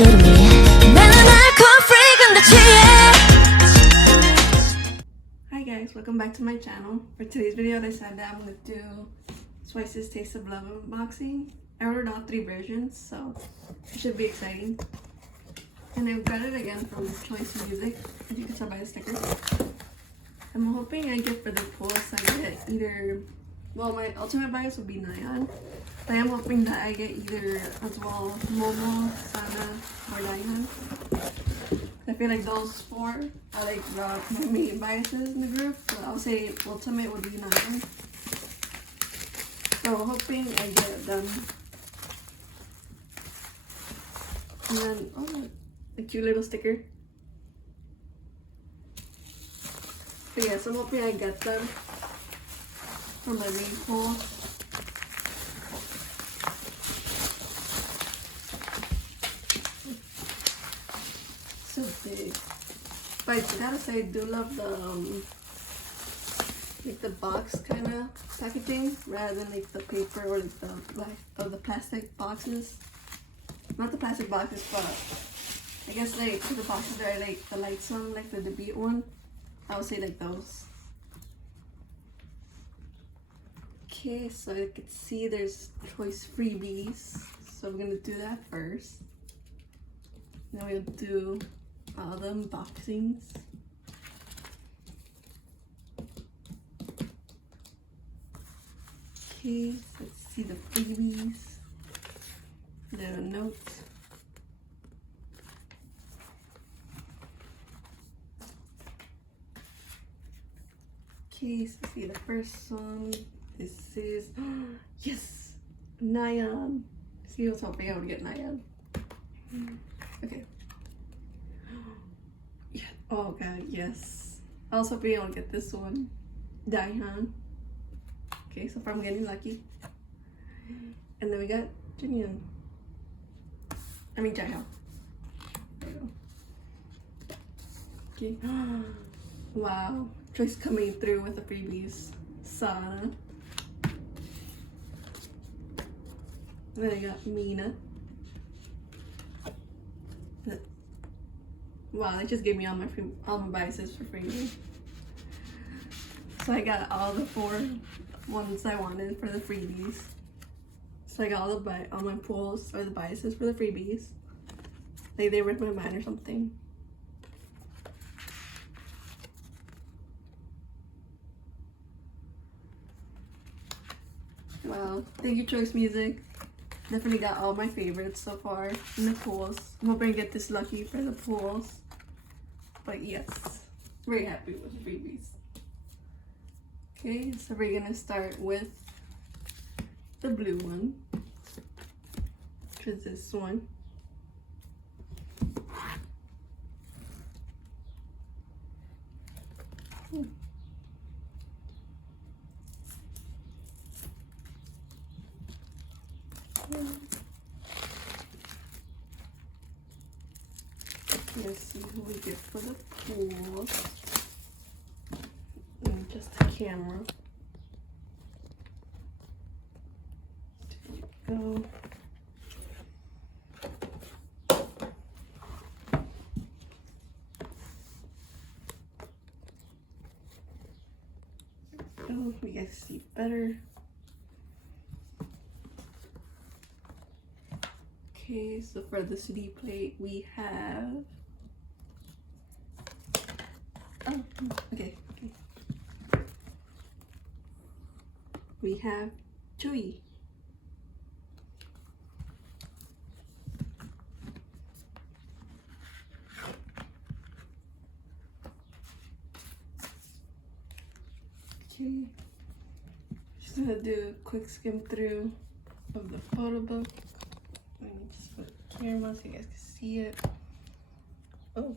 Hi guys, welcome back to my channel. For today's video, I decided that I'm going to do Twice's Taste of Love unboxing. I ordered all 3 versions, so it should be exciting. And I got it again from Choice Music, as you can tell by the sticker. I'm hoping I get for the pulse, I get either, well, my ultimate bias would be Nayeon. But I am hoping that I get either as well Momo, Sana, or Nayeon. I feel like those 4 are like my main biases in the group. So I'll say ultimate would be Nayeon. So hoping I get them. And then, oh, a cute little sticker. So yes, I'm hoping I get them for my main pull. So big. But I gotta say, I do love the like the box kind of packaging rather than like the paper or like the plastic boxes. Not the plastic boxes, but I guess like the boxes that are like the lightsome, like the debut one. I would say like those. Okay, so you can see there's choice freebies. So we're gonna do that first. Then we'll do all the unboxings. Okay, so let's see the freebies. Little notes. Okay, so see the first one. This is yes, Nayeon. See, I was hoping I would get Nayeon. Okay. Yeah. Oh god, yes. I was hoping I would get this one, Daehan. Okay, so far I'm getting lucky. And then we got Jinyoung. I mean Jaehyun. There you go. Okay. Wow. Choice coming through with the freebies. Sana. And then I got Mina. Wow, they just gave me all my biases for free. So I got all the 4 ones I wanted for the freebies. So I got all my pulls or the biases for the freebies. Like they read my mind or something. Wow, thank you Choice Music. Definitely got all my favorites so far in the pulls. I'm hoping I get this lucky for the pulls. But yes, very happy with the freebies. Okay, so we're gonna start with the blue one, which is this one. Let's see who we get for the pool. And just the camera. There you go. Oh, you guys see better. Okay, so for the CD plate we have. Oh, okay. We have Chewy. Okay. Just gonna do a quick skim through of the photo book. Let me just put the camera so you guys can see it. Oh.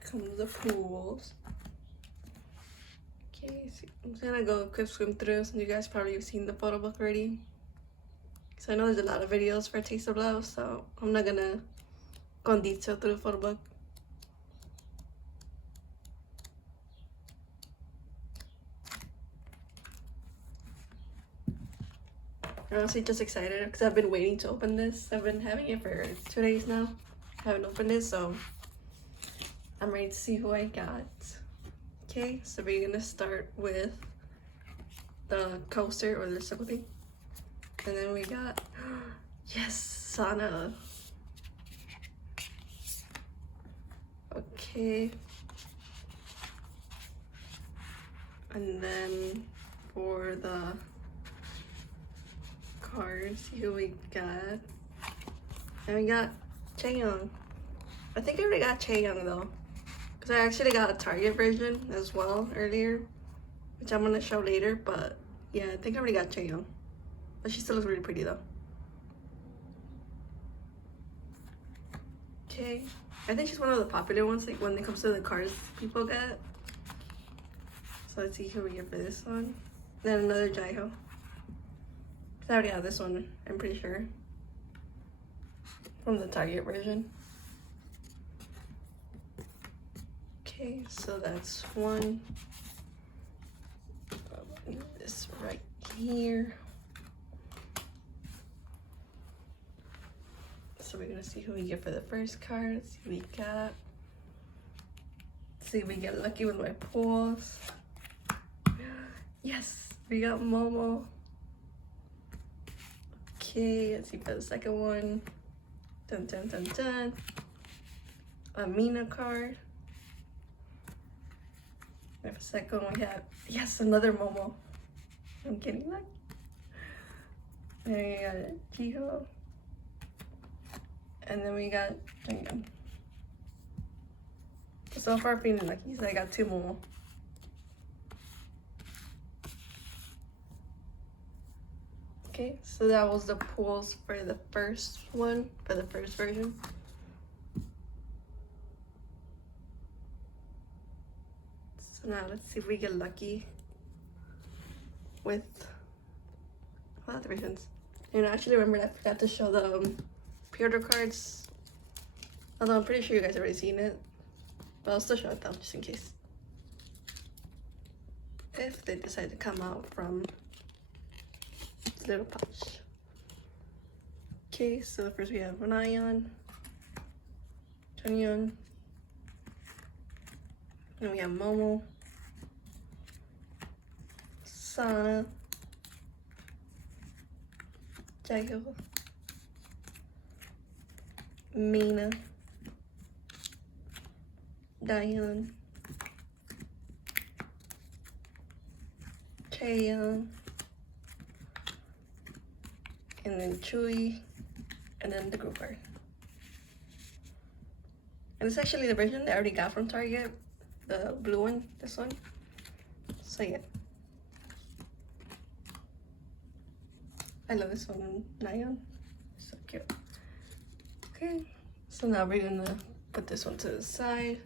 Comes the pools. Okay, so I'm just gonna go quick skim through since you guys probably have seen the photo book already. So I know there's a lot of videos for Taste of Love, so I'm not gonna go in detail through the photo book. honestly just excited because I've been waiting to open this. I've been having it for 2 days now. I haven't opened it, so I'm ready to see who I got. Okay, so we're gonna start with the coaster or the circle thing. And then we got, yes, Sana. Okay. And then for the cards, who we got? And we got Chaeyoung. I think I already got Chaeyoung though, because I actually got a Target version as well earlier, which I'm gonna show later. But yeah, I think I already got Chaeyoung, but she still looks really pretty though. Okay, I think she's one of the popular ones, like when it comes to the cards people get. So let's see who we get for this one. Then another Jaiho. I already have this one, I'm pretty sure, from the Target version. Okay, so that's one. This right here. So we're gonna see who we get for the first card. Let's see who we got. Let's see if we get lucky with my pulls. Yes, we got Momo. Okay, let's see for the second one. Dun dun dun dun. A Mina card. And for the second one we have, yes, another Momo. I'm getting lucky. And we got Jiho. And then we got Jungyeon. So far feeling lucky, so I got 2 Momo. Okay, so that was the pulls for the first one, for the first version. So now let's see if we get lucky with other versions. And I actually remembered I forgot to show the pre-order cards. Although I'm pretty sure you guys already seen it. But I'll still show it though, just in case. If they decide to come out from little pouch. Okay, so first we have Ranayan, Jungyeon, and we have Momo, Sana, Jaiho, Mina, Dahyun, Chaeyoung, and then Chewy, and then the group card. And it's actually the version that I already got from Target, the blue one, this one. So yeah. I love this one, Nayeon. So cute. Okay, so now we're gonna put this one to the side.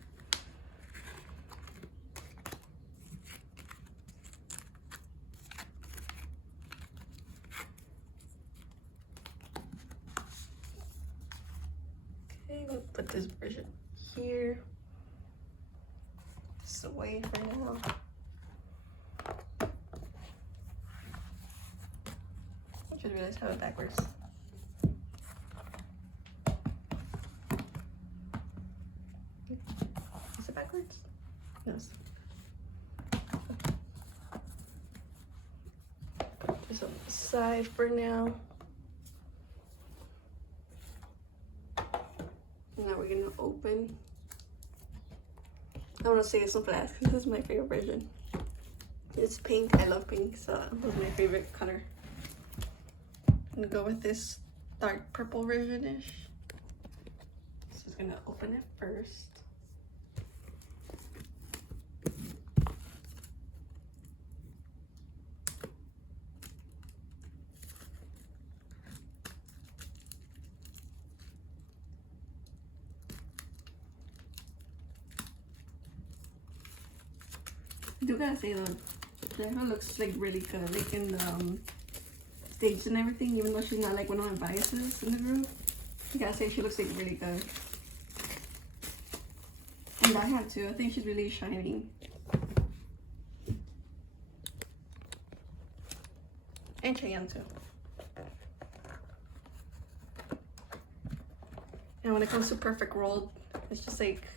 We'll put this version here. Just away for now. I just realized how it backwards. Is it backwards? No. Put this on the side for now. Now we're gonna open. I want to say this one last because this is my favorite version. It's pink. I love pink, so this is my favorite color. I'm gonna go with this dark purple version-ish. So I'm gonna open it first. I do gotta say though, Jaiho looks like really good, like in the stage and everything, even though she's not like one of my biases in the group. I gotta say she looks like really good. And I have too, I think she's really shining. And Chaeyoung too. And when it comes to perfect world, it's just like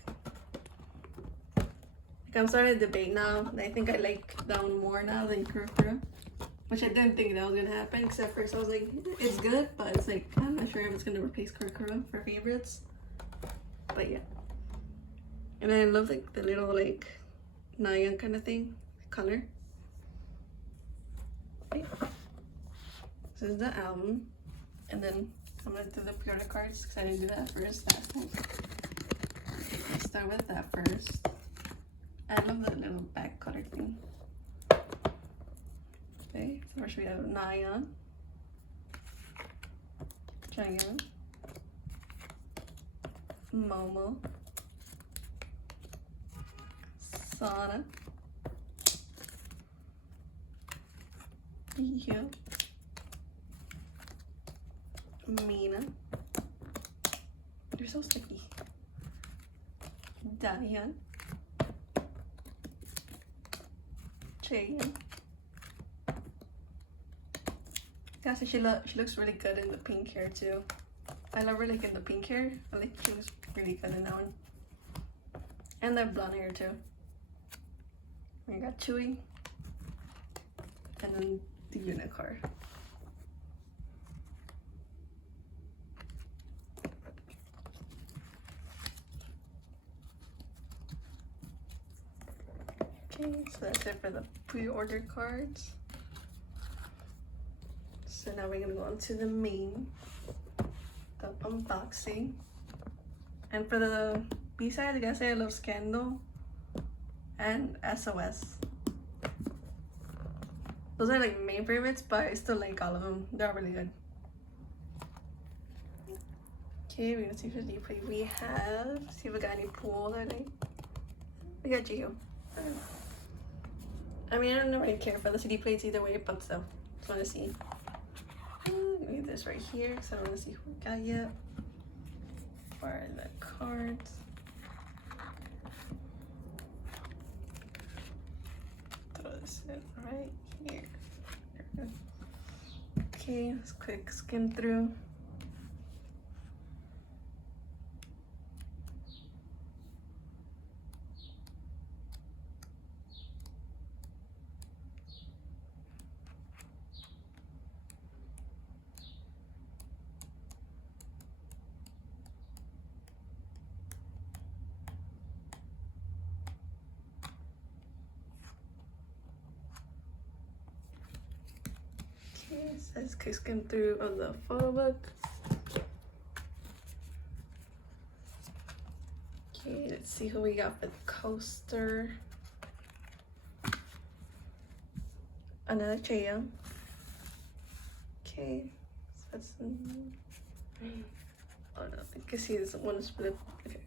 I'm starting to debate now. I think I like that one more now than Kurokura, which I didn't think that was gonna happen. Because at first I was like, it's good, but it's like I'm not sure if it's gonna replace Kurokura for favorites. But yeah. And I love like the little like Nayan kind of thing, color. Okay. This is the album, and then I'm gonna do the pre-order cards because I didn't do that first last time. Let's start with that first. I love the little back color thing. Okay, so first we have Nayan, Jaehyun, Momo, Sana, Hyo, Mina. They're so sticky. Dahyun, Chaeyoung. Yeah, so she looks really good in the pink hair too. I love her like in the pink hair. I like she looks really good in that one. And the blonde hair too. We got Chewy. And then the unicorn. Okay, so that's it for the pre-order cards. So now we're gonna go on to the main, the unboxing. And for the B-side, I guess I love Scandal and SOS. Those are like main favorites, but I still like all of them. They're really good. Okay, we're gonna see what replay we have. See if we got any pool that night. We got Jiho. I mean, I don't really care for the CD plates either way, but still, just want to see. Leave this right here because I don't want to see who we got yet. Where are the cards? Throw this in right here. Okay, let's quick skim through. Okay, so let's quick skim through on the photo book. Okay, let's see who we got for the coaster. Another Chaeyoung. Okay, so that's oh no, I can see this one split. Okay.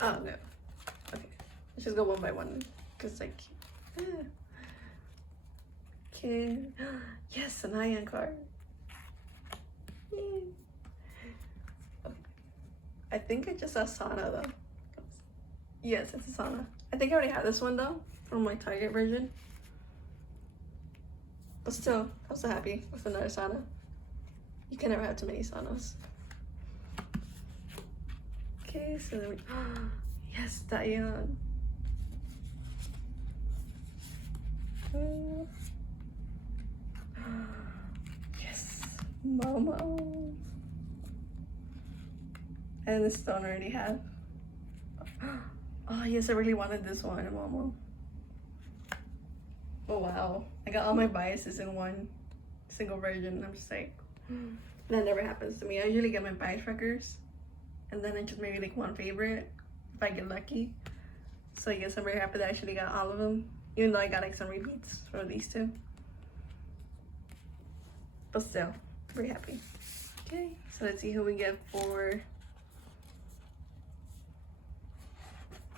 Oh no. Okay, let's just go one by one because like. Okay. Yes, an Nayan card. Yay. Okay. I think I just saw Sana though. Yes, it's a Sana. I think I already had this one though from my Target version. But still, I'm so happy with another Sana. You can never have too many Sanas. Okay, so then we yes, Dahyun. Yes, Momo. And this stone already had. Oh yes, I really wanted this one, Momo. Oh wow, I got all my biases in one single version. I'm just like, that never happens to me. I usually get my bias records, and then I just maybe like one favorite if I get lucky. So yes, I'm very happy that I actually got all of them, even though I got like some repeats for these two. But still, very happy. Okay, so let's see who we get for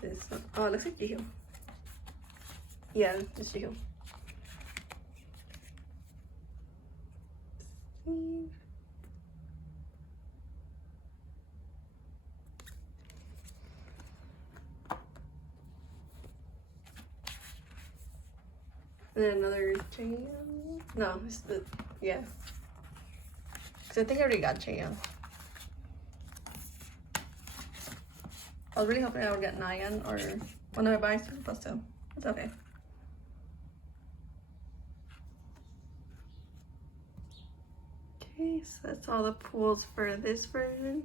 this one. Oh, it looks like Jiho. Yeah, it's Jiho. And then another Chaeyoung. No, it's the, yeah. Because I think I already got Chaeyoung. I was really hoping I would get Nyan or one of my buys plus two. It's okay. Okay, so that's all the pools for this version.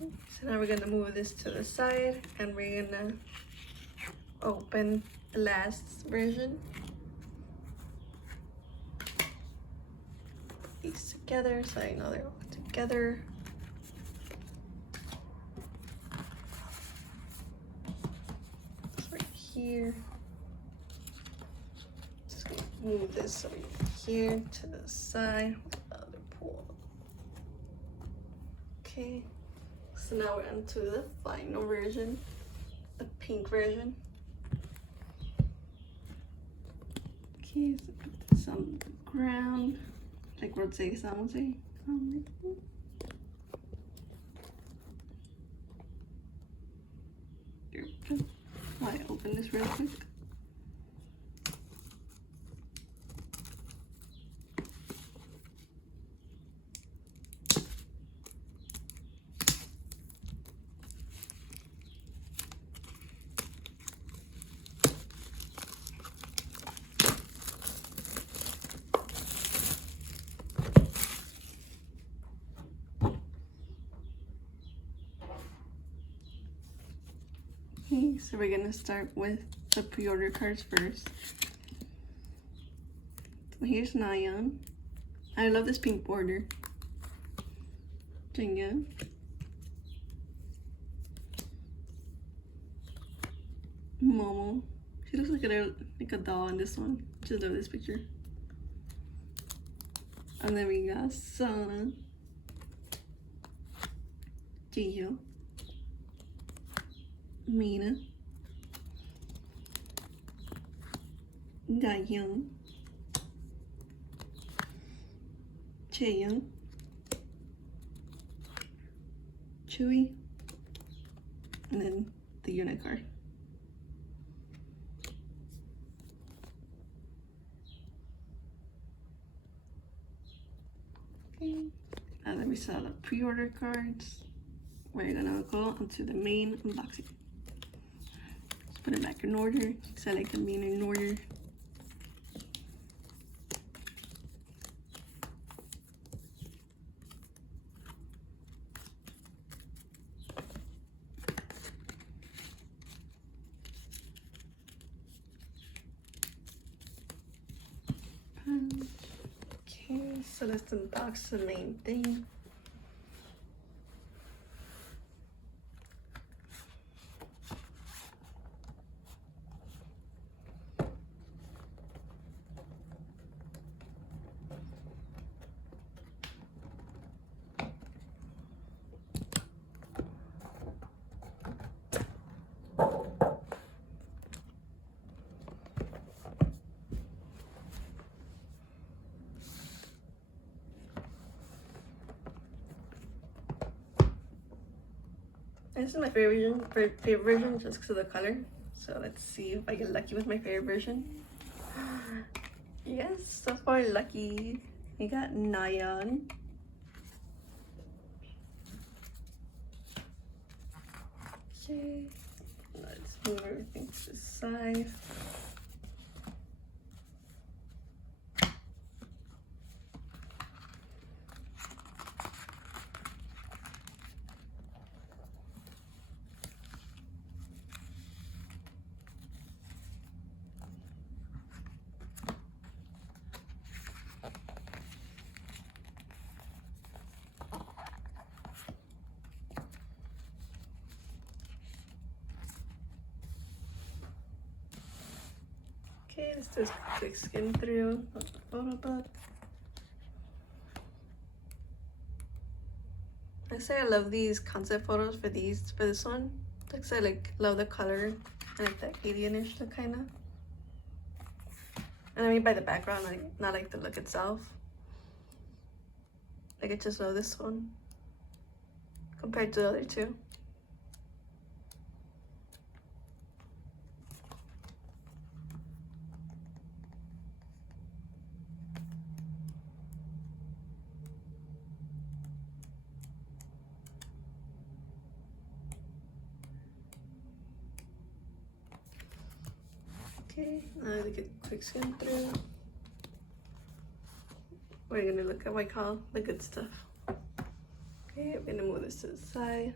So now we're gonna move this to the side and we're gonna open the last version. Put these together so I know they're all together. It's right here. Just gonna move this over here to the side with the other pool. Okay. So now we're on to the final version, the pink version. Okay, so put this on the ground, like rotate something. Why open this real quick? Okay, so we're gonna start with the pre-order cards first. So here's Nyan. I love this pink border. Jinga. Momo. She looks like a doll in this one. Just love this picture. And then we got Sana. Jihyo. Mina, Dahyun, Chaeyoung, Chewy, and then the unit card. Okay, and then we saw the pre-order cards. We're gonna go onto the main unboxing. Put it back in order, because I like them being in order. Okay, so let's unbox the main thing. This is my favorite version just because of the color. So let's see if I get lucky with my favorite version. Yes, so far lucky. We got Nyan. Okay, let's move everything to the side. Okay, let's just quick skim through the photo book. I say I love these concept photos for this one. Like I like love the color and like that alienish look kind of. And I mean by the background, like not like the look itself. Like I just love this one compared to the other two. Okay, now I get a quick skim through. We're gonna look at what I call the good stuff. Okay, I'm gonna move this to the side.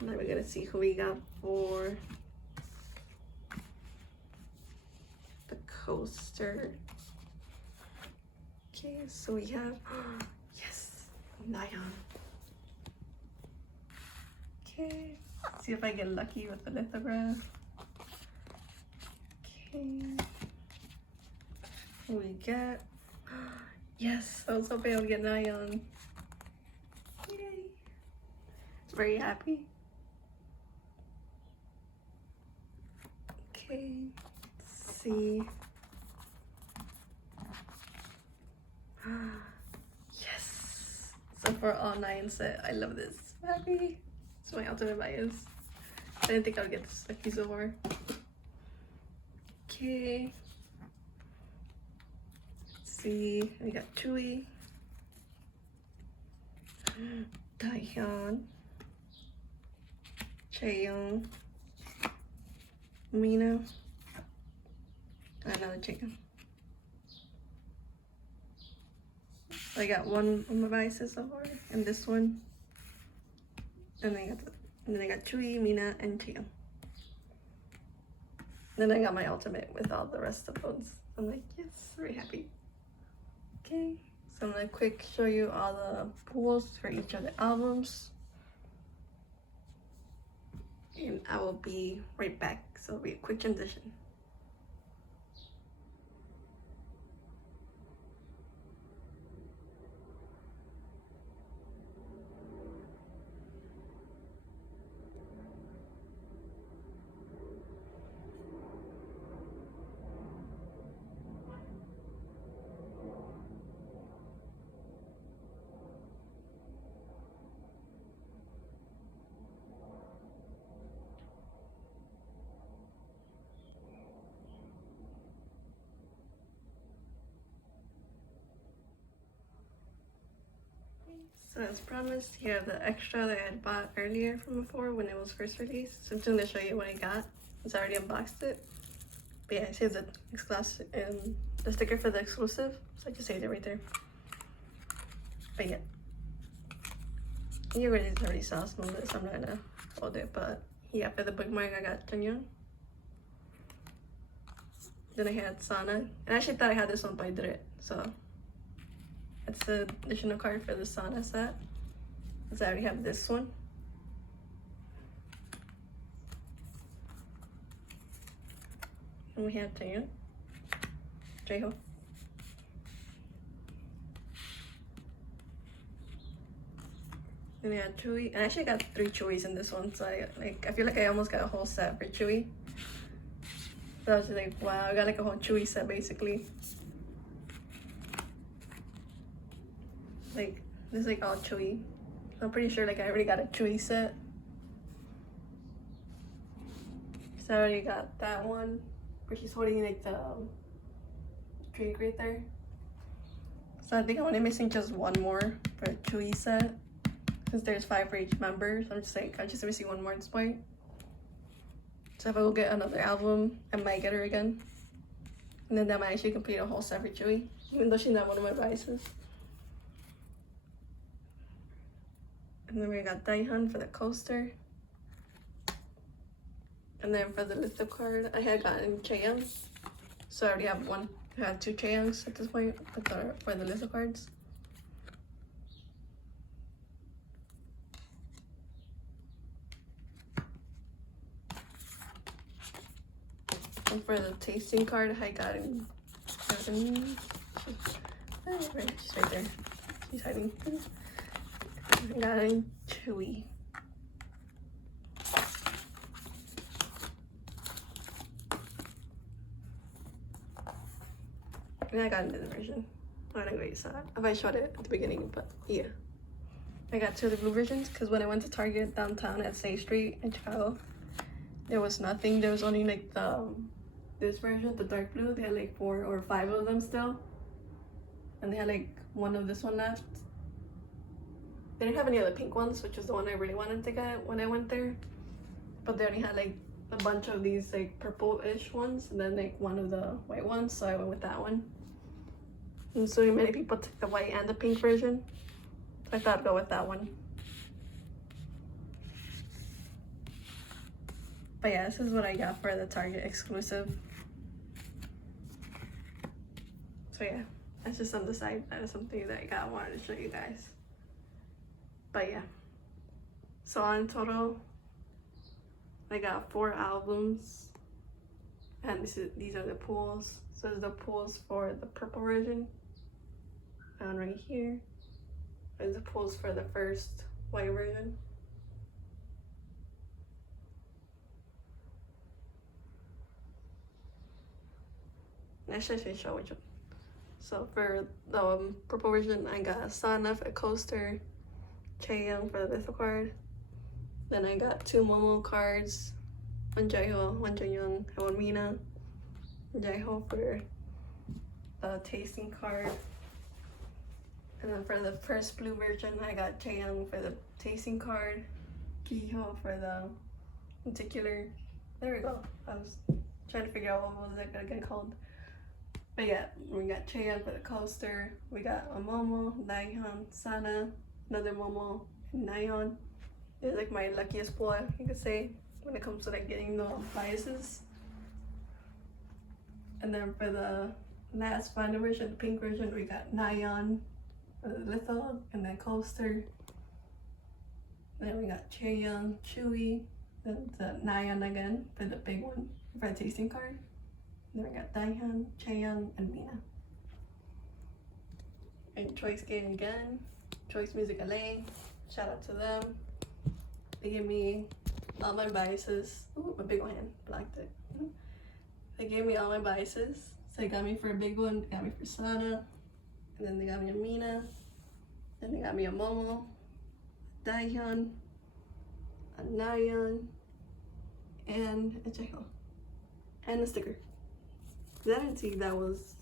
Now we're gonna see who we got for the coaster. Okay, so we have, yes, Nyan. Okay, let's see if I get lucky with the lithograph. Okay, who we get? Yes, I was hoping I would get Nyan. Yay! Very happy. Okay, let's see. Yes! So for all 9 set, I love this. I'm happy. It's my ultimate bias. I didn't think I would get this lucky so far. Okay. Let's see. We got Chewy, Taehyun, Chaeyoung, Mina, and another chicken. I got one of my biases so far, and this one, and then I got Chewy, Mina, and Chaeyoung. Then I got my ultimate with all the rest of those. I'm like, yes, very happy. Okay, so I'm gonna quick show you all the pools for each of the albums. And I will be right back, so it'll be a quick transition. So as promised, here are the extra that I had bought earlier from before when it was first released. So I'm just gonna show you what I got. I already unboxed it. But yeah, it says the exclusive and the sticker for the exclusive. So I just saved it right there. But yeah. You already saw some of this, so I'm not gonna hold it, but yeah, for the bookmark I got Jungyoung. Then I had Sana. And I actually thought I had this one, but I didn't. So that's the additional card for the Sana set. Because I already have this one. And we have Taeyeon, Jaiho. And we had Chewy. And I actually got 3 Chewies in this one, so I feel like I almost got a whole set for Chewy. So I was just like, wow, I got like a whole Chewy set basically. Like, this is like all Chewy. So I'm pretty sure like I already got a Chewy set. So I already got that one, where she's holding like the drink right there. So I think I'm only missing just one more for a Chewy set, since there's 5 for each member. So I'm just like, I'm just missing one more at this point. So if I will get another album, I might get her again. And then that might actually complete a whole set for Chewy, even though she's not one of my biases. And then we got Daehyun for the coaster. And then for the litho card, I had gotten Chaeyoung. So I already have one. I have 2 Chaeyoungs at this point for the litho cards. And for the tasting card, I got in She's right there. She's hiding. I got in Chewy. And I got in this version. I don't know where you saw it. If I showed it at the beginning, but yeah. I got 2 of the blue versions because when I went to Target downtown at State Street in Chicago, there was nothing. There was only like this version, the dark blue. They had like 4 or 5 of them still. And they had like 1 of this one left. They didn't have any other pink ones, which was the one I really wanted to get when I went there. But they only had like a bunch of these like purple-ish ones and then like one of the white ones, so I went with that one. And so many people took the white and the pink version, so I thought I'd go with that one. But yeah, this is what I got for the Target exclusive. So yeah, that's just on the side. That is something that I wanted to show you guys. But yeah, so in total, I got 4 albums, and these are the pools. So there's the pools for the purple version, and right here, there's the pools for the first white version. I should show which one. So for the purple version, I got Sana for the coaster, Chaeyoung for the little card. Then I got 2 Momo cards, one Jaiho, one Jonghyun, and one Mina. Jaiho for the tasting card. And then for the first blue version, I got Chaeyoung for the tasting card, Kiho for the particular. There we go. I was trying to figure out what was it gonna get called. But yeah, we got Chaeyoung for the coaster. We got a Momo, Nayeon, Sana, another Momo, and Nayeon. It's like my luckiest boy, you could say, when it comes to like getting the biases. And then for the last final version, the pink version, we got Nayeon for the litho and then coaster. And then we got Chaeyoung, Chewy, then the Nayeon again for the big one for the tasting card. And then we got Daehyun, Chaeyoung, and Mina. And Choice Game again, Choice Music LA, shout out to them. They gave me all my biases. Ooh, my big one hand blocked it. They gave me all my biases. So they got me for a big one, they got me for Sana, and then they got me a Mina, then they got me a Momo, Daehyun, a Nayeon, and a Jaiho, and a sticker. I didn't see that was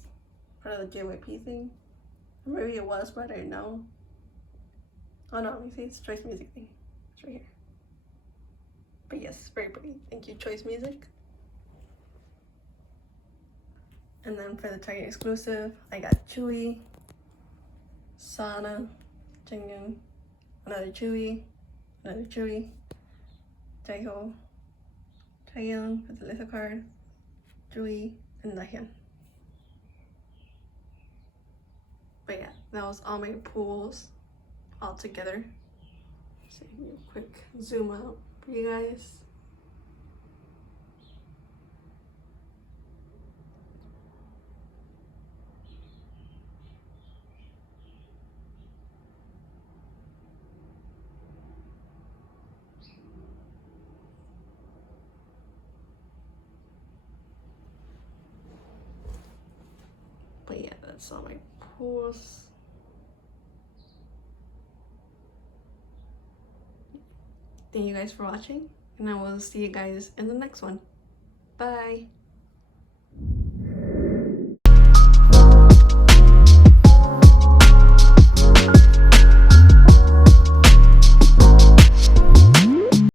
part of the JYP thing. Or maybe it was, but I didn't know. Oh no, let me see, it's Choice Music thing. It's right here. But yes, very pretty. Thank you, Choice Music. And then for the Target exclusive, I got Chewy, Sana, Jonghyun, another Chewy, Jaiho, Chaeyoung for the little card, Chewy, and Daehyun. But yeah, that was all my pools all together. So give me a quick zoom out for you guys. But yeah, that's all my pools. Thank you guys for watching, and I will see you guys in the next one. Bye!